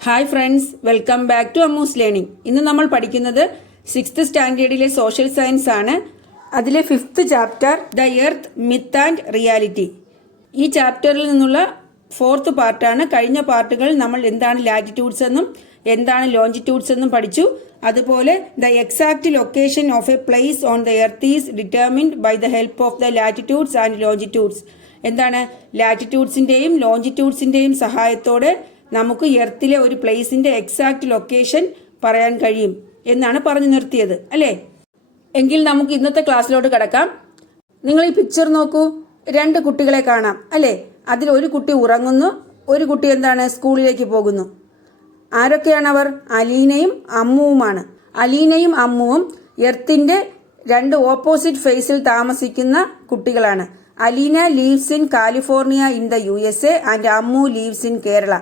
Hi friends, welcome back to Ammu's learning. ഇന്ന് നമ്മൾ പഠിക്കുന്നത് 6th സ്റ്റാൻഡേർഡിലെ സോഷ്യൽ സയൻസ് ആണ്. അതിലെ 5th chapter the earth myth and reality. ഈ ചാപ്റ്ററിൽ നിന്നുള്ള 4th പാർട്ടാണ്. കഴിഞ്ഞ പാർട്ടുകൾ നമ്മൾ എന്താണ് ലാറ്റിറ്റ്യൂഡ്സ് എന്നും എന്താണ് ലോഞ്ചിറ്റ്യൂഡ്സ് എന്നും പഠിച്ചു. അതുപോലെ the exact location of a place on the earth is determined by the help of the latitudes and longitudes. എന്താണ് ലാറ്റിറ്റ്യൂഡ്സിൻ്റെയും ലോഞ്ചിറ്റ്യൂഡ്സിൻ്റെയും സഹായത്തോടെ നമുക്ക് എർത്തിലെ ഒരു പ്ലേസിന്റെ എക്സാക്ട് ലൊക്കേഷൻ പറയാൻ കഴിയും എന്നാണ് പറഞ്ഞു നിർത്തിയത്, അല്ലേ? എങ്കിൽ നമുക്ക് ഇന്നത്തെ ക്ലാസ്സിലോട്ട് കടക്കാം. നിങ്ങൾ ഈ പിക്ചർ നോക്കൂ. 2 കുട്ടികളെ കാണാം, അല്ലേ? അതിൽ ഒരു കുട്ടി ഉറങ്ങുന്നു, ഒരു കുട്ടി സ്കൂളിലേക്ക് പോകുന്നു. ആരൊക്കെയാണ് അവർ? അലീനയും അമ്മുവുമാണ്. അലീനയും അമ്മുവും എർത്തിന്റെ 2 ഓപ്പോസിറ്റ് ഫേസിൽ താമസിക്കുന്ന കുട്ടികളാണ്. Aleena leaves in California in the USA and Ammu leaves in Kerala.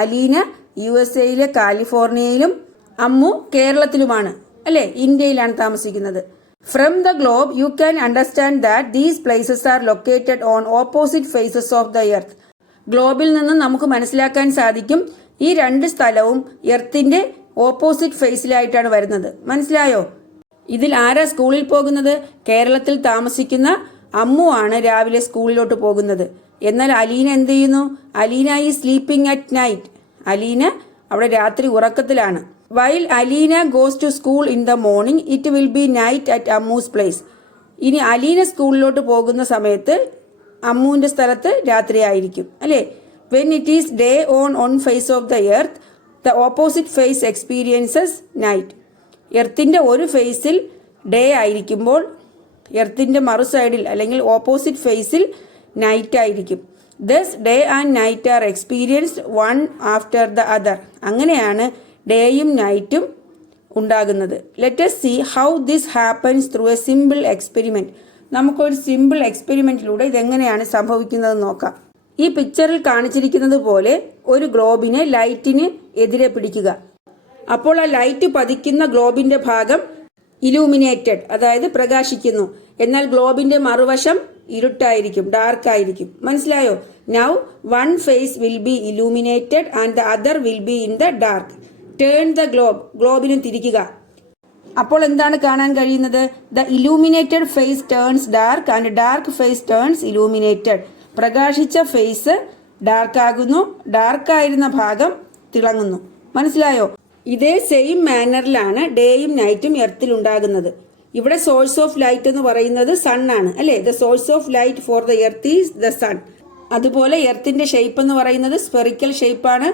Aleena USA കാലിഫോർണിയയിലും അമ്മു കേരളത്തിലുമാണ്, അല്ലെ? ഇന്ത്യയിലാണ് താമസിക്കുന്നത്. From the globe you can understand that these places are located on opposite faces of the earth. ഗ്ലോബിൽ നിന്ന് നമുക്ക് മനസ്സിലാക്കാൻ സാധിക്കും ഈ 2 സ്ഥലവും എർത്തിന്റെ ഓപ്പോസിറ്റ് ഫേസിലായിട്ടാണ് വരുന്നത്. മനസ്സിലായോ? ഇതിൽ ആരാ സ്കൂളിൽ പോകുന്നത്? കേരളത്തിൽ താമസിക്കുന്ന അമ്മു ആണ് രാവിലെ സ്കൂളിലോട്ട് പോകുന്നത്. എന്നാൽ അലീന എന്ത് ചെയ്യുന്നു? Aleena is sleeping at night. Aleena അവിടെ രാത്രി ഉറക്കത്തിലാണ്. While Aleena goes to school in the morning it will be night at Ammu's place. ഇനി അലീന സ്കൂളിലോട്ട് പോകുന്ന സമയത്ത് അമ്മുവിന്റെ സ്ഥലത്ത് രാത്രിയായിരിക്കും, അല്ലേ? When it is day on face of the earth the opposite face experiences night. എർത്തിന്റെ ഒരു ഫേസിൽ ഡേ ആയിരിക്കുമ്പോൾ എർത്തിന്റെ മറു സൈഡിൽ അല്ലെങ്കിൽ ഓപ്പോസിറ്റ് ഫേസിൽ നൈറ്റ് ആയിരിക്കും. Thus day and night are experienced one after the other. അങ്ങനെയാണ് ഡേയും നൈറ്റും ഉണ്ടാകുന്നത്. Let us see how this happens through a simple experiment. നമുക്കൊരു സിമ്പിൾ എക്സ്പെരിമെന്റിലൂടെ ഇതെങ്ങനെയാണ് സംഭവിക്കുന്നത് നോക്കാം. ഈ പിക്ചറിൽ കാണിച്ചിരിക്കുന്നത് പോലെ ഒരു ഗ്ലോബിനെ ലൈറ്റിന് എതിരെ പിടിക്കുക. അപ്പോൾ ആ ലൈറ്റ് പതിക്കുന്ന ഗ്ലോബിന്റെ ഭാഗം ഇലൂമിനേറ്റഡ്, അതായത് പ്രകാശിക്കുന്നു. എന്നാൽ ഗ്ലോബിന്റെ മറുവശം ഇരുട്ടായിരിക്കും, ഡാർക്ക് ആയിരിക്കും. മനസ്സിലായോ? Now one face will be illuminated and the other will be in the dark. Turn the globe. ഗ്ലോബിനെ തിരിക്കുക. അപ്പോൾ എന്താണ് കാണാൻ കഴിയുന്നത്? The illuminated face turns dark and dark face turns illuminated. പ്രകാശിച്ച ഫേസ് ഡാർക്ക് ആകുന്നു, ഡാർക്ക് ആയിരുന്ന ഭാഗം തിളങ്ങുന്നു. മനസ്സിലായോ? ഇതേ സെയിം മാനറിലാണ് ഡേയും നൈറ്റും എർത്തിൽ ഉണ്ടാകുന്നത്. ഇവിടെ സോഴ്സ് ഓഫ് ലൈറ്റ് എന്ന് പറയുന്നത് സൺ ആണ്, അല്ലെ? The source of light for the earth is the sun. അതുപോലെ എർത്തിന്റെ ഷേപ്പ് എന്ന് പറയുന്നത് സ്പെറിക്കൽ ഷേപ്പാണ്.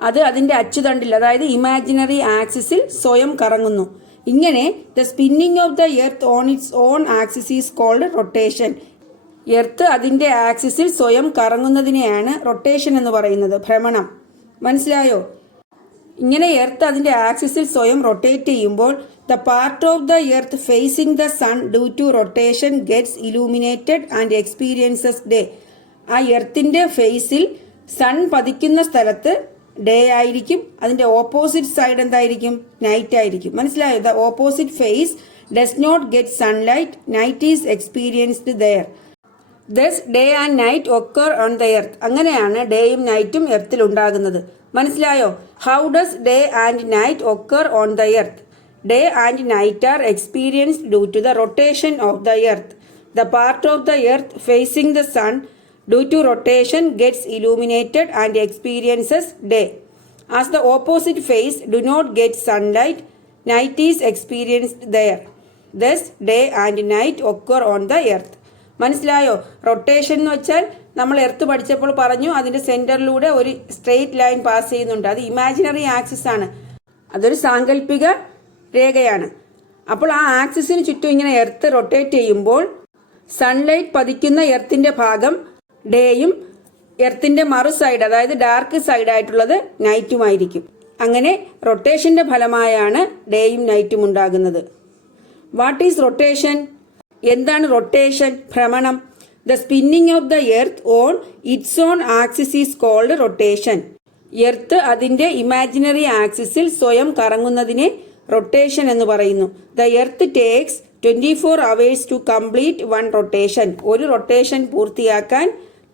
അത് അതിന്റെ അച്ചുതണ്ടിൽ, അതായത് ഇമാജിനറി ആക്സിസിൽ സ്വയം കറങ്ങുന്നു. ഇങ്ങനെ the spinning of the earth on its own axis is called rotation. Earth അതിന്റെ ആക്സിസിൽ സ്വയം കറങ്ങുന്നതിനെയാണ് റൊട്ടേഷൻ എന്ന് പറയുന്നത്, ഭ്രമണം. മനസ്സിലായോ? ഇങ്ങനെ എർത്ത് അതിന്റെ ആക്സിസിൽ സ്വയം റൊട്ടേറ്റ് ചെയ്യുമ്പോൾ the part of the earth facing the sun due to rotation gets illuminated and experiences day. ആ എർത്തിന്റെ ഫേസിൽ സൺ പതിക്കുന്ന സ്ഥലത്ത് ഡേ ആയിരിക്കും, അതിന്റെ ഓപ്പോസിറ്റ് സൈഡ് എന്തായിരിക്കും? നൈറ്റ് ആയിരിക്കും. മനസ്സിലായോ? The opposite face does not get sunlight, night is experienced there. Thus day and night occur on the earth. അങ്ങനെയാണ് ഡേയും നൈറ്റും എർത്തിൽ ഉണ്ടാകുന്നത്. മനസ്സിലായോ? How does day and night occur on the earth? Day and night are experienced due to the rotation of the earth. The part of the earth facing the sun due to rotation gets illuminated and experiences day. As the opposite face do not get sunlight, night is experienced there. Thus day and night occur on the earth. മനസ്സിലായോ? Rotation എന്ന് വെച്ചാൽ നമ്മൾ earth പഠിച്ചപ്പോൾ പറഞ്ഞു, അതിന്റെ സെന്ററിലൂടെ ഒരു straight line pass ചെയ്യുന്നുണ്ട്. അത് ഇമാജിനറി ആക്സിസ് ആണ്, അതൊരു സാങ്കല്പിക രേഖയാണ്. അപ്പോൾ ആ ആക്സിസിന് ചുറ്റും ഇങ്ങനെ എർത്ത് റൊട്ടേറ്റ് ചെയ്യുമ്പോൾ സൺലൈറ്റ് പതിക്കുന്ന എർത്തിന്റെ ഭാഗം ഡേയും എർത്തിന്റെ മറു സൈഡ്, അതായത് ഡാർക്ക് സൈഡ് ആയിട്ടുള്ളത് നൈറ്റുമായിരിക്കും. അങ്ങനെ റൊട്ടേഷന്റെ ഫലമായാണ് ഡേയും നൈറ്റും ഉണ്ടാകുന്നത്. What is rotation? എന്താണ് റൊട്ടേഷൻ? ഭ്രമണം. The spinning of the earth on its own axis is called rotation. Earth അതിന്റെ ഇമാജിനറി ആക്സിസിൽ സ്വയം കറങ്ങുന്നതിനെ റൊട്ടേഷൻ എന്ന് പറയുന്നു. The earth takes 24 hours to complete one rotation. ഒരു റൊട്ടേഷൻ പൂർത്തിയാക്കാൻ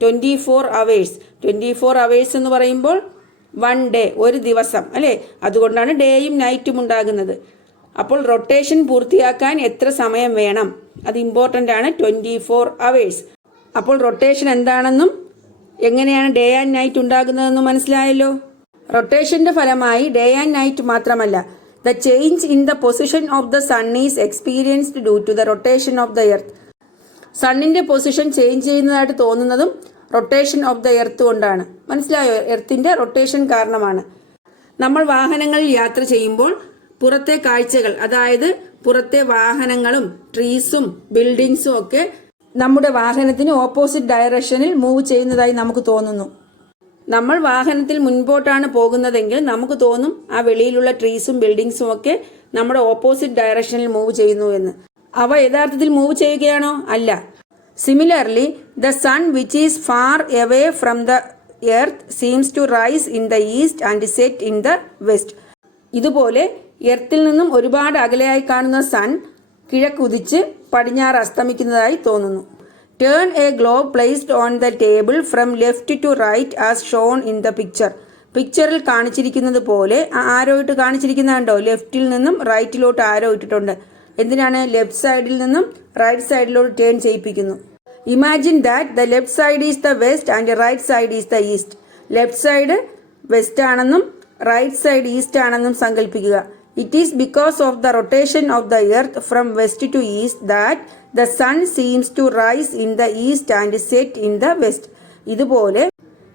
24 hours. 24 hours എന്ന് പറയുമ്പോൾ വൺ ഡേ, ഒരു ദിവസം അല്ലേ. അതുകൊണ്ടാണ് ഡേയും നൈറ്റും ഉണ്ടാകുന്നത്. അപ്പോൾ റൊട്ടേഷൻ പൂർത്തിയാക്കാൻ എത്ര സമയം വേണം? അത് ഇമ്പോർട്ടൻ്റ് ആണ്, 24 hours. അപ്പോൾ റൊട്ടേഷൻ എന്താണെന്നും എങ്ങനെയാണ് ഡേ ആൻഡ് നൈറ്റ് ഉണ്ടാകുന്നതെന്നും മനസ്സിലായല്ലോ. റൊട്ടേഷന്റെ ഫലമായി ഡേ ആൻഡ് നൈറ്റ് മാത്രമല്ല, the change in the position of the sun is experienced due to the rotation of the earth. സണ്ണിന്റെ പൊസിഷൻ ചേഞ്ച് ചെയ്യുന്നതായിട്ട് തോന്നുന്നതും റൊട്ടേഷൻ ഓഫ് ദ എർത്ത് കൊണ്ടാണ്. മനസ്സിലായോ? എർത്തിന്റെ റൊട്ടേഷൻ കാരണമാണ്. നമ്മൾ വാഹനങ്ങളിൽ യാത്ര ചെയ്യുമ്പോൾ പുറത്തെ കാഴ്ചകൾ, അതായത് പുറത്തെ വാഹനങ്ങളും ട്രീസും ബിൽഡിങ്സും ഒക്കെ നമ്മുടെ വാഹനത്തിന് ഓപ്പോസിറ്റ് ഡയറക്ഷനിൽ മൂവ് ചെയ്യുന്നതായി നമുക്ക് തോന്നുന്നു. നമ്മൾ വാഹനത്തിൽ മുൻപോട്ടാണ് പോകുന്നതെങ്കിൽ നമുക്ക് തോന്നും ആ വെളിയിലുള്ള ട്രീസും ബിൽഡിങ്സും ഒക്കെ നമ്മുടെ ഓപ്പോസിറ്റ് ഡയറക്ഷനിൽ മൂവ് ചെയ്യുന്നു എന്ന്. അവ യഥാർത്ഥത്തിൽ മൂവ് ചെയ്യുകയാണോ? അല്ല. Similarly the sun which is far away from the earth seems to rise in the east and set in the west. ഇതുപോലെ എർത്തിൽ നിന്നും ഒരുപാട് അകലെയായി കാണുന്ന സൺ കിഴക്കുദിച്ച് പടിഞ്ഞാറ് അസ്തമിക്കുന്നതായി തോന്നുന്നു. Turn a globe placed on the table from left to right as shown in the picture. പിക്ചറിൽ കാണിച്ചിരിക്കുന്നത് പോലെ ആരോ ഇട്ട് കാണിച്ചിരിക്കുന്നുണ്ടോ? ലെഫ്റ്റിൽ നിന്നും റൈറ്റിലോട്ട് ആരോ ഇട്ടിട്ടുണ്ട്. എന്തിനാണ്? ലെഫ്റ്റ് സൈഡിൽ നിന്നും റൈറ്റ് സൈഡിലോട്ട് ടേൺ ചെയ്യിപ്പിക്കുന്നു. Imagine that the left side is the west and right side is the east. Left side west ആണെന്നും റൈറ്റ് സൈഡ് ഈസ്റ്റ് ആണെന്നും സങ്കല്പിക്കുക. It is because of the rotation of the earth from west to east that the sun seems to rise in the east and set in the west. ഇതുപോലെ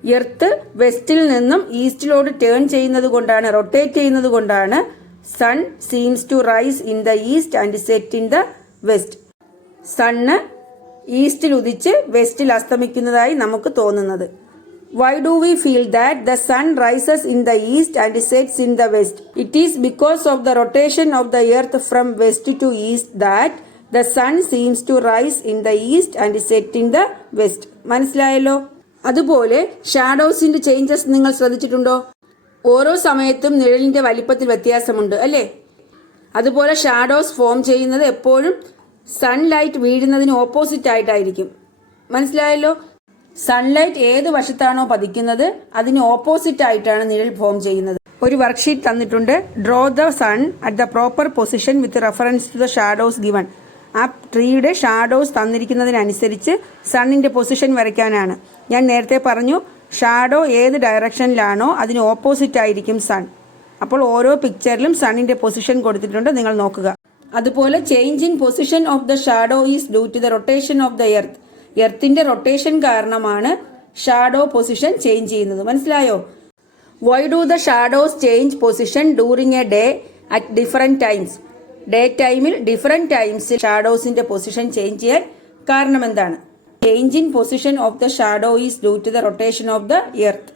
earth വെസ്റ്റിൽ നിന്നും ഈസ്റ്റിലോട്ട് turn ചെയ്യുന്നത് കൊണ്ടാണ്, rotate ചെയ്യുന്നത് കൊണ്ടാണ് sun seems to rise in the east and set in the west. Sun ഈസ്റ്റിൽ ഉദിച്ച് വെസ്റ്റിൽ അസ്തമിക്കുന്നതായി നമുക്ക് തോന്നുന്നത്. Why do we feel that the sun rises in the east and sets in the west? It is because of the rotation of the earth from west to east that the sun seems to rise in the east and set in the west. മനസ്സിലായല്ലോ? അതുപോലെ ഷാഡോസിന്റെ changes നിങ്ങൾ ശ്രദ്ധിച്ചിട്ടുണ്ടോ? ഓരോ സമയത്തും നിഴലിന്റെ വലിപ്പത്തിൽ വ്യത്യാസമുണ്ട് അല്ലേ? അതുപോലെ ഷാഡോസ് ഫോം ചെയ്യുന്നത് എപ്പോഴും സൺലൈറ്റ് വീഴുന്നതിന് ഓപ്പോസിറ്റ് ആയിട്ടായിരിക്കും. മനസ്സിലായല്ലോ? സൺലൈറ്റ് ഏത് വശത്താണോ പതിക്കുന്നത് അതിന് ഓപ്പോസിറ്റ് ആയിട്ടാണ് നിഴൽ ഫോം ചെയ്യുന്നത്. ഒരു വർക്ക്ഷീറ്റ് തന്നിട്ടുണ്ട്. Draw the sun at the proper position with reference to the shadows given. ആ ട്രീയുടെ ഷാഡോസ് തന്നിരിക്കുന്നതിനനുസരിച്ച് സണ്ണിന്റെ പൊസിഷൻ വരയ്ക്കാനാണ്. ഞാൻ നേരത്തെ പറഞ്ഞു, ഷാഡോ ഏത് ഡയറക്ഷനിലാണോ അതിന് ഓപ്പോസിറ്റ് ആയിരിക്കും സൺ. അപ്പോൾ ഓരോ പിക്ചറിലും സണ്ണിന്റെ പൊസിഷൻ കൊടുത്തിട്ടുണ്ട്, നിങ്ങൾ നോക്കുക. അതുപോലെ change in position of the shadow is due to the rotation of the earth. എർത്തിന്റെ റൊട്ടേഷൻ കാരണമാണ് ഷാഡോ പൊസിഷൻ ചേഞ്ച് ചെയ്യുന്നത്. മനസ്സിലായോ? Why do the shadows change position during a day at different times? Day ടൈമിൽ different ടൈംസിൽ ഷാഡോസിന്റെ position change ചെയ്യാൻ കാരണം എന്താണ്? Change in position of the shadow is due to the rotation of the earth.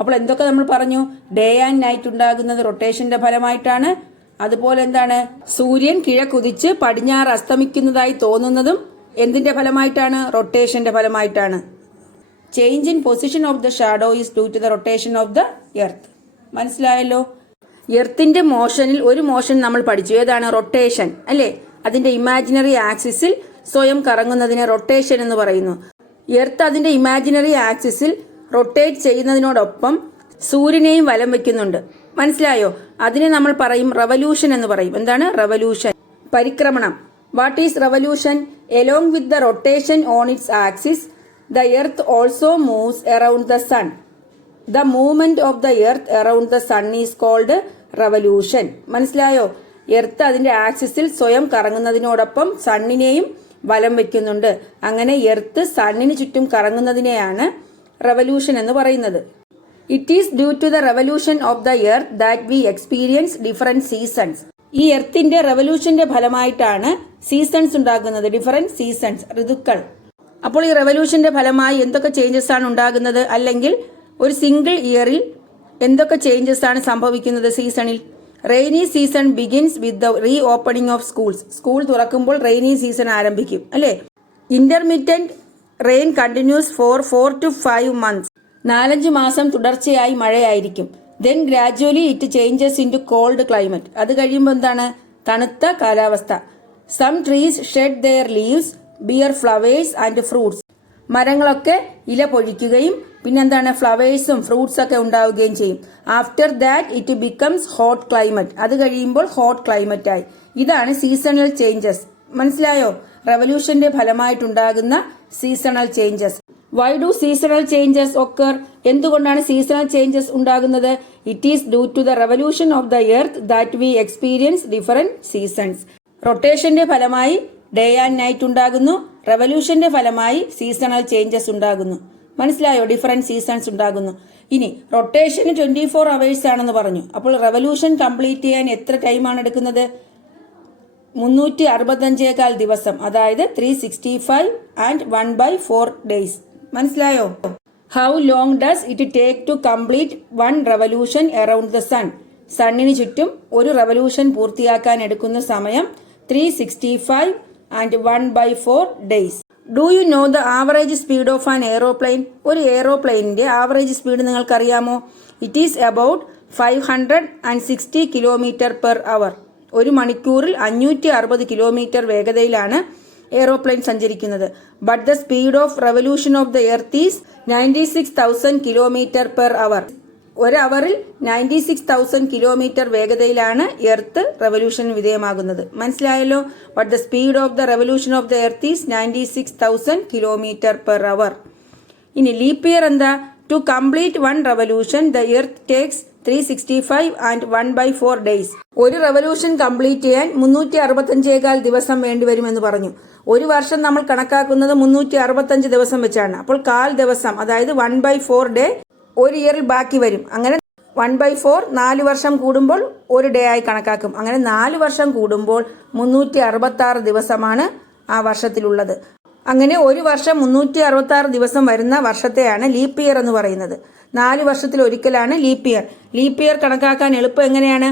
അപ്പോൾ എന്തൊക്കെ നമ്മൾ പറഞ്ഞു? ഡേ ആൻഡ് നൈറ്റ് ഉണ്ടാകുന്നത് റൊട്ടേഷന്റെ ഫലമായിട്ടാണ്. അതുപോലെ എന്താണ്? സൂര്യൻ കിഴക്കുദിച്ച് പടിഞ്ഞാറ് അസ്തമിക്കുന്നതായി തോന്നുന്നതും എന്തിന്റെ ഫലമായിട്ടാണ്? റൊട്ടേഷന്റെ ഫലമായിട്ടാണ്. Change in position of the shadow is due to the rotation of the earth. മനസ്സിലായല്ലോ? എർത്തിന്റെ മോഷനിൽ ഒരു മോഷൻ നമ്മൾ പഠിച്ചു. ഏതാണ്? റൊട്ടേഷൻ അല്ലേ? അതിന്റെ ഇമാജിനറി ആക്സിസിൽ സ്വയം കറങ്ങുന്നതിനെ റൊട്ടേഷൻ എന്ന് പറയുന്നു. എർത്ത് അതിന്റെ ഇമാജിനറി ആക്സിസിൽ റൊട്ടേറ്റ് ചെയ്യുന്നതിനോടൊപ്പം സൂര്യനെയും വലം വയ്ക്കുന്നുണ്ട്. മനസ്സിലായോ? അതിനെ നമ്മൾ പറയും റവല്യൂഷൻ എന്ന് പറയും. എന്താണ് റവല്യൂഷൻ? പരിക്രമണം. What is revolution? Along with the rotation on its axis, the earth also moves around the sun. The movement of the earth around the sun is called revolution. മനസ്സിലായോ? എർത്ത് അതിന്റെ ആക്സിസിൽ സ്വയം കറങ്ങുന്നതിനോടൊപ്പം സണ്ണിനെയും വലം വെക്കുന്നുണ്ട്. അങ്ങനെ എർത്ത് സണ്ണിന് ചുറ്റും കറങ്ങുന്നതിനെയാണ് revolution എന്ന് പറയുന്നത്. It is due to the revolution of the earth that we experience different seasons. ഈ എർത്തിന്റെ റവല്യൂഷന്റെ ഫലമായിട്ടാണ് സീസൺസ് ഉണ്ടാകുന്നത്. ഡിഫറെന്റ് സീസൺസ്, ഋതുക്കൾ. അപ്പോൾ ഈ റവല്യൂഷന്റെ ഫലമായി എന്തൊക്കെ ചേഞ്ചസ് ആണ് ഉണ്ടാകുന്നത്? അല്ലെങ്കിൽ ഒരു സിംഗിൾ ഇയറിൽ എന്തൊക്കെ ചേഞ്ചസ് ആണ് സംഭവിക്കുന്നത് സീസണിൽ? Rainy season begins with the reopening of schools. School തുറക്കുമ്പോൾ റെയിനി സീസൺ ആരംഭിക്കും അല്ലേ? Intermittent rain continues for 4 to 5 months. 4-5 മാസം തുടർച്ചയായി മഴയായിരിക്കും. Then gradually it changes into cold climate. അത് കഴിയുമ്പോൾ എന്താണ്? തണുത്ത കാലാവസ്ഥ. Some trees shed their leaves, bear flowers and fruits. മരങ്ങളൊക്കെ ഇല പൊഴിക്കുകയും പിന്നെന്താണ്, ഫ്ലവേഴ്സും ഫ്രൂട്ട്സ് ഒക്കെ ഉണ്ടാവുകയും ചെയ്യും. After that it becomes hot climate. അത് കഴിയുമ്പോൾ ഹോട്ട് ക്ലൈമറ്റ് ആയി. ഇതാണ് സീസണൽ ചേഞ്ചസ്. മനസ്സിലായോ? റവല്യൂഷന്റെ ഫലമായിട്ടുണ്ടാകുന്ന seasonal changes. Why do seasonal changes occur? എന്തുകൊണ്ടാണ് സീസണൽ ചേഞ്ചസ് ഉണ്ടാകുന്നത്? It is due to the revolution of the earth that we experience different seasons. റൊട്ടേഷന്റെ ഫലമായി ഡേ ആൻഡ് നൈറ്റ് ഉണ്ടാകുന്നു. റവല്യൂഷന്റെ ഫലമായി സീസണൽ ചേഞ്ചസ് ഉണ്ടാകുന്നു. മനസ്സിലായോ? ഡിഫറെന്റ് സീസൺസ് ഉണ്ടാകുന്നു. ഇനി റൊട്ടേഷന് 24 hours ആണെന്ന് പറഞ്ഞു. അപ്പോൾ റവല്യൂഷൻ കംപ്ലീറ്റ് ചെയ്യാൻ എത്ര ടൈമാണ് എടുക്കുന്നത്? 365 ദിവസം, അതായത് 365 and 1/4 days. മനസ്സിലായോ? How long does it take to complete 1 revolution around the sun? സണ്ണിന് ചുറ്റും ഒരു റവല്യൂഷൻ പൂർത്തിയാക്കാൻ എടുക്കുന്ന സമയം 365 and 1/4 days. Do you know the average speed of an aeroplane? ഒരു എയ്റോപ്ലെയിനിന്റെ ആവറേജ് സ്പീഡ് നിങ്ങൾക്കറിയാമോ? It is about 560 km/h. ഒരു മണിക്കൂറിൽ 560 കിലോമീറ്റർ വേഗതയിലാണ് എയ്റോപ്ലെയിൻ സഞ്ചരിക്കുന്നത്. But the speed of revolution of the earth is 96,000 km/h. ഒരു അവറിൽ 96,000 കിലോമീറ്റർ വേഗതയിലാണ് earth revolution വിധേയമാകുന്നത്. മനസ്സിലായല്ലോ? But the speed of the revolution of the earth is 96,000 km/h. ഇനി leap year എന്താ? To complete 1 revolution the earth takes 365 and 1/4 days. ഒരു revolution complete ചെയ്യാൻ 365 ദിവസം വേണ്ടിവരുമെന്ന് പറഞ്ഞു. ഒരു വർഷം നമ്മൾ കണക്കാക്കുന്നത് 365 ദിവസം വെച്ചാണ്. അപ്പോൾ 1/4 ദിവസം, അതായത് 1/4 day ഒരു ഇയറിൽ ബാക്കി വരും. അങ്ങനെ 1/4 4 വർഷം കൂടുമ്പോൾ ഒരു ഡേ ആയി കണക്കാക്കും. അങ്ങനെ 4 വർഷം കൂടുമ്പോൾ 366 ദിവസമാണ് ആ വർഷത്തിലുള്ളത്. അങ്ങനെ ഒരു വർഷം 366 ദിവസം വരുന്ന വർഷത്തെയാണ് ലീപ്പ് ഇയർ എന്ന് പറയുന്നത്. 4 വർഷത്തിൽ ഒരിക്കലാണ് ലീപ്പ് ഇയർ. ലീപ്പ് ഇയർ കണക്കാക്കാൻ എളുപ്പം എങ്ങനെയാണ്?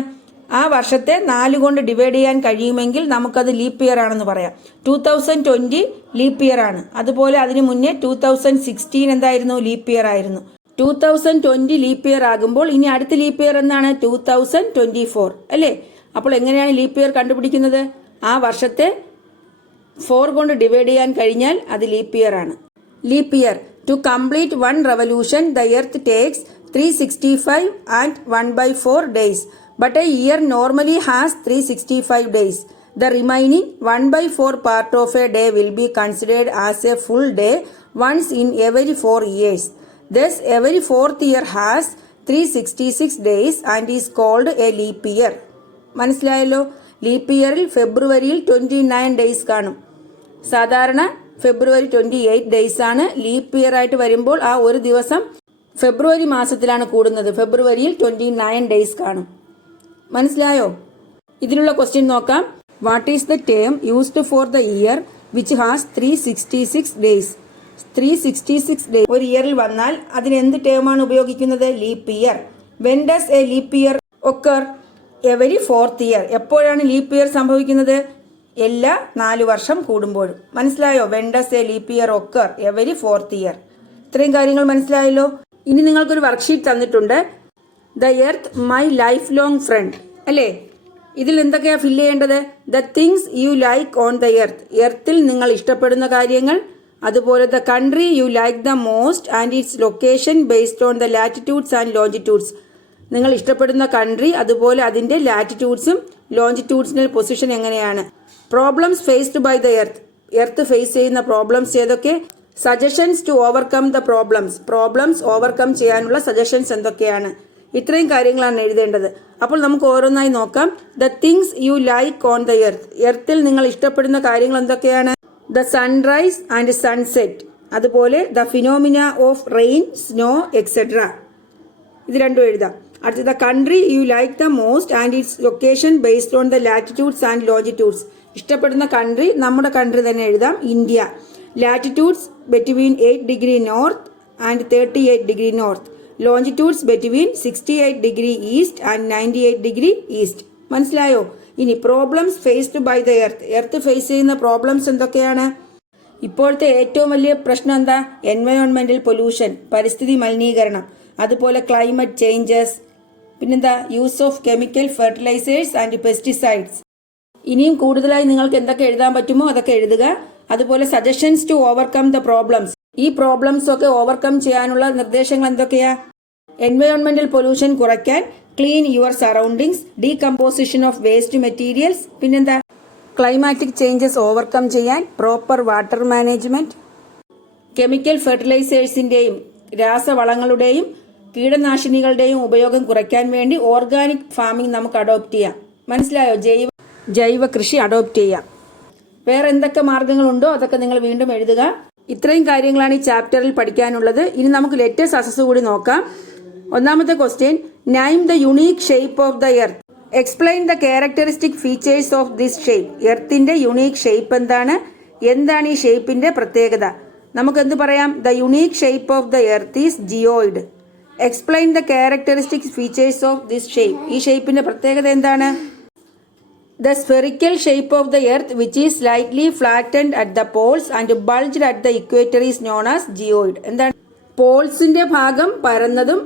ആ വർഷത്തെ 4 കൊണ്ട് ഡിവൈഡ് ചെയ്യാൻ കഴിയുമെങ്കിൽ നമുക്കത് ലീപ്പ് ഇയർ ആണെന്ന് പറയാം. 2020 ലീപ്പ് ഇയർ ആണ്. അതുപോലെ അതിനു മുന്നേ 2016 എന്തായിരുന്നു? ലീപ്പ് ഇയർ ആയിരുന്നു. 2020 ലീപ്പ് ഇയർ ആകുമ്പോൾ ഇനി അടുത്ത ലീപ്പ് ഇയർ എന്നാണ്? 2024 അല്ലേ? അപ്പോൾ എങ്ങനെയാണ് ലീപ്പ് ഇയർ കണ്ടുപിടിക്കുന്നത്? ആ വർഷത്തെ 4 കൊണ്ട് ഡിവൈഡ് ചെയ്യാൻ കഴിഞ്ഞാൽ അത് ലീപ്പ് ഇയർ ആണ്. Leap year to complete 1 revolution the earth takes 365 and 1/4 days. But a year normally has 365 days. The remaining 1/4 part of a day will be considered as a full day once in every 4 years. Thus, every 4th year has 366 days and is called a leap year. മനസ്സിലായല്ലോ? Leap ഇയറിൽ ഫെബ്രുവരിയിൽ 29 days കാണും. സാധാരണ ഫെബ്രുവരി 28 days ആണ്. Leap year ആയിട്ട് വരുമ്പോൾ ആ ഒരു ദിവസം ഫെബ്രുവരി മാസത്തിലാണ് കൂടുന്നത്. ഫെബ്രുവരിയിൽ 29 days കാണും. മനസ്സിലായോ? ഇതിലുള്ള ക്വസ്റ്റ്യൻ നോക്കാം. What is the term used for the year which has 366 days? 366 days ഒരു ഇയറിൽ വന്നാൽ അതിന് എന്ത് ടേമാണ് ഉപയോഗിക്കുന്നത്? Leap year. When does a leap year occur? Every 4th year. എപ്പോഴാണ് ലീപ്പ് ഇയർ സംഭവിക്കുന്നത്? എല്ലാ 4 വർഷം കൂടുമ്പോഴും. മനസ്സിലായോ? When does a leap year occur? Every 4th year. ഇത്രയും കാര്യങ്ങൾ മനസ്സിലായല്ലോ. ഇനി നിങ്ങൾക്കൊരു വർക്ക്ഷീറ്റ് തന്നിട്ടുണ്ട്. The earth my lifelong friend അല്ലേ? ഇതിൽ എന്തൊക്കെയാണ് ഫില്ല് ചെയ്യേണ്ടത്? The things you like on the earth. എർത്തിൽ നിങ്ങൾ ഇഷ്ടപ്പെടുന്ന കാര്യങ്ങൾ. അതുപോലെ the country you like the most and its location based on the latitudes and longitudes. നിങ്ങൾ ഇഷ്ടപ്പെടുന്ന കൺട്രി, അതുപോലെ അതിന്റെ ലാറ്റിറ്റ്യൂഡ്സും ലോഞ്ചിറ്റ്യൂഡ്സിനൽ പൊസിഷൻ എങ്ങനെയാണ്. Problems faced by the earth. Earth face ചെയ്യുന്ന പ്രോബ്ലംസ് ഏതൊക്കെ? Suggestions to overcome the problems. Problems overcome ചെയ്യാനുള്ള സജഷൻസ് എന്തൊക്കെയാണ്? ഇത്രയും കാര്യങ്ങളാണ് എഴുതേണ്ടത്. അപ്പോൾ നമുക്ക് ഓരോന്നായി നോക്കാം. The things you like on the earth. എർത്തിൽ നിങ്ങൾ ഇഷ്ടപ്പെടുന്ന കാര്യങ്ങൾ എന്തൊക്കെയാണ്? ദ സൺറൈസ് ആൻഡ് സൺസെറ്റ്, അതുപോലെ the phenomena of rain, snow, etcetera. ഇത് രണ്ടും എഴുതാം. അടുത്ത the country you like the most and its location based on the latitudes and longitudes. ഇഷ്ടപ്പെടുന്ന കൺട്രി നമ്മുടെ കൺട്രി തന്നെ എഴുതാം, India. Latitudes between 8 degree north and 38 degree north. Longitudes between 68 degree east and 98 degree east. മനസ്സിലായോ? ഇനി problems faced by the earth. Earth face ചെയ്യുന്ന problems എന്തൊക്കെയാണ്? ഇപ്പോഴത്തെ ഏറ്റവും വലിയ പ്രശ്നം എന്താ? എൻവയോൺമെന്റൽ പൊല്യൂഷൻ, പരിസ്ഥിതി മലിനീകരണം, അതുപോലെ ക്ലൈമറ്റ് ചേഞ്ചസ്, പിന്നെന്താ? Use of chemical fertilisers and pesticides. ഇനിയും കൂടുതലായി നിങ്ങൾക്ക് എന്തൊക്കെ എഴുതാൻ പറ്റുമോ അതൊക്കെ എഴുതുക. അതുപോലെ suggestions to overcome the problems. ഈ പ്രോബ്ലംസ് ഒക്കെ ഓവർകം ചെയ്യാനുള്ള നിർദ്ദേശങ്ങൾ എന്തൊക്കെയാ? എൻവയോൺമെന്റൽ പൊല്യൂഷൻ കുറയ്ക്കാൻ clean your surroundings, decomposition of waste materials, പിന്നെന്താ ക്ലൈമാറ്റിക് ചേഞ്ചസ് ഓവർകം ചെയ്യാൻ പ്രോപ്പർ വാട്ടർ മാനേജ്മെന്റ്, കെമിക്കൽ ഫെർട്ടിലൈസേഴ്സിന്റെയും രാസവളങ്ങളുടെയും കീടനാശിനികളുടെയും ഉപയോഗം കുറയ്ക്കാൻ വേണ്ടി ഓർഗാനിക് ഫാമിംഗ് നമുക്ക് അഡോപ്റ്റ് ചെയ്യാം. മനസ്സിലായോ? ജൈവ കൃഷി അഡോപ്റ്റ് ചെയ്യാം. വേറെ എന്തൊക്കെ മാർഗങ്ങളുണ്ടോ അതൊക്കെ നിങ്ങൾ വീണ്ടും എഴുതുക. ഇത്രയും കാര്യങ്ങളാണ് ഈ ചാപ്റ്ററിൽ പഠിക്കാനുള്ളത്. ഇനി നമുക്ക് ലെറ്റേഴ്സ് അസസ് കൂടി നോക്കാം. ഒന്നാമത്തെ question, name the unique shape of the earth, explain the characteristic features of this shape. എർത്തിന്റെ യുണീക് ഷേപ്പ് എന്താണ് ഈ ഷേപ്പിന്റെ പ്രത്യേകത? നമുക്ക് എന്ത് പറയാം? The unique shape of the earth is geoid. Explain the characteristic features of this shape. ഈ ഷേപ്പിന്റെ പ്രത്യേകത എന്താണ്? The spherical shape of the earth, which is slightly flattened at the poles and bulged at the equator, is known as geoid. എന്താണ്? പോൾസിന്റെ ഭാഗം പരന്നതും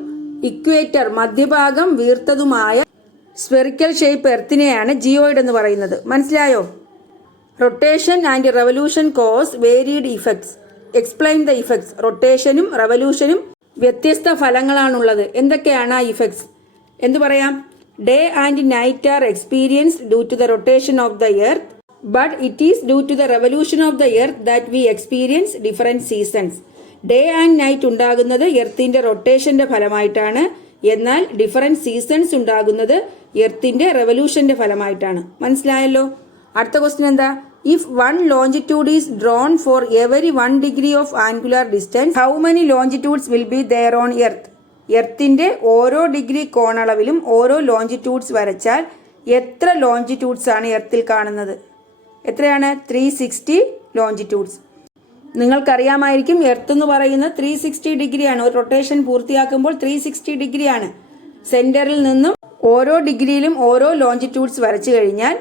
equator മധ്യഭാഗം വീർത്തതുമായ spherical shape എർത്തിനെയാണ് ജിയോയിഡ് എന്ന് പറയുന്നത്. മനസ്സിലായോ? Rotation and revolution cause varied effects. Explain the effects. റൊട്ടേഷനും റെവല്യൂഷനും വ്യത്യസ്ത ഫലങ്ങളാണുള്ളത്. എന്തൊക്കെയാണ് ആ ഇഫക്ട്സ്? എന്തു പറയാം? Day and night are experienced due to the rotation of the earth, but it is due to the revolution of the earth that we experience different seasons. Day and night ഉണ്ടാകുന്നത് എർത്തിന്റെ റൊട്ടേഷന്റെ ഫലമായിട്ടാണ്. എന്നാൽ different seasons ഉണ്ടാകുന്നത് എർത്തിന്റെ റെവല്യൂഷന്റെ ഫലമായിട്ടാണ്. മനസ്സിലായല്ലോ? അടുത്ത question എന്താ? If one longitude is drawn for every 1 degree of angular distance, how many longitudes will be there on earth? എർത്തിന്റെ ഓരോ degree കോണളവിലും ഓരോ ലോഞ്ചിറ്റ്യൂഡ്സ് വരച്ചാൽ എത്ര ലോഞ്ചിറ്റ്യൂഡ്സ് ആണ് എർത്തിൽ കാണുന്നത്? എത്രയാണ്? 360 ലോഞ്ചിറ്റ്യൂഡ്സ്. നിങ്ങൾക്കറിയാമായിരിക്കും എർത്ത് എന്ന് പറയുന്നത് 360 ഡിഗ്രിയാണ്. ഒരു റൊട്ടേഷൻ പൂർത്തിയാക്കുമ്പോൾ 360 ഡിഗ്രിയാണ്. സെന്ററിൽ നിന്നും ഓരോ ഡിഗ്രിയിലും ഓരോ ലോഞ്ചിറ്റ്യൂഡ്സ് വരച്ചു കഴിഞ്ഞാൽ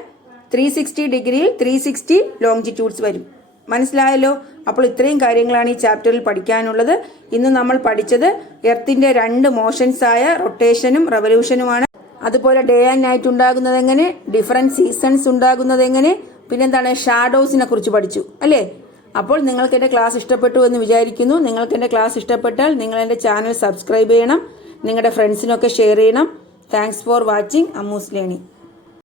360 ഡിഗ്രിയിൽ 360 ലോഞ്ചിറ്റ്യൂഡ്സ് വരും. മനസ്സിലായല്ലോ? അപ്പോൾ ഇത്രയും കാര്യങ്ങളാണ് ഈ ചാപ്റ്ററിൽ പഠിക്കാനുള്ളത്. ഇന്ന് നമ്മൾ പഠിച്ചത് എർത്തിന്റെ 2 മോഷൻസ് ആയ റൊട്ടേഷനും റെവല്യൂഷനുമാണ്. അതുപോലെ ഡേ ആൻഡ് നൈറ്റ് ഉണ്ടാകുന്നത് എങ്ങനെ, ഡിഫറൻറ്റ് സീസൺസ് ഉണ്ടാകുന്നത് എങ്ങനെ, പിന്നെന്താണ് ഷാഡോസിനെ കുറിച്ച് പഠിച്ചു അല്ലേ? അപ്പോൾ നിങ്ങൾക്ക് എൻ്റെ ക്ലാസ് ഇഷ്ടപ്പെട്ടു എന്ന് വിചാരിക്കുന്നു. നിങ്ങൾക്ക് എൻ്റെ ക്ലാസ് ഇഷ്ടപ്പെട്ടാൽ നിങ്ങൾ എൻ്റെ ചാനൽ സബ്സ്ക്രൈബ് ചെയ്യണം, നിങ്ങളുടെ ഫ്രണ്ട്സിനൊക്കെ ഷെയർ ചെയ്യണം. Thanks for watching Ammu's learning.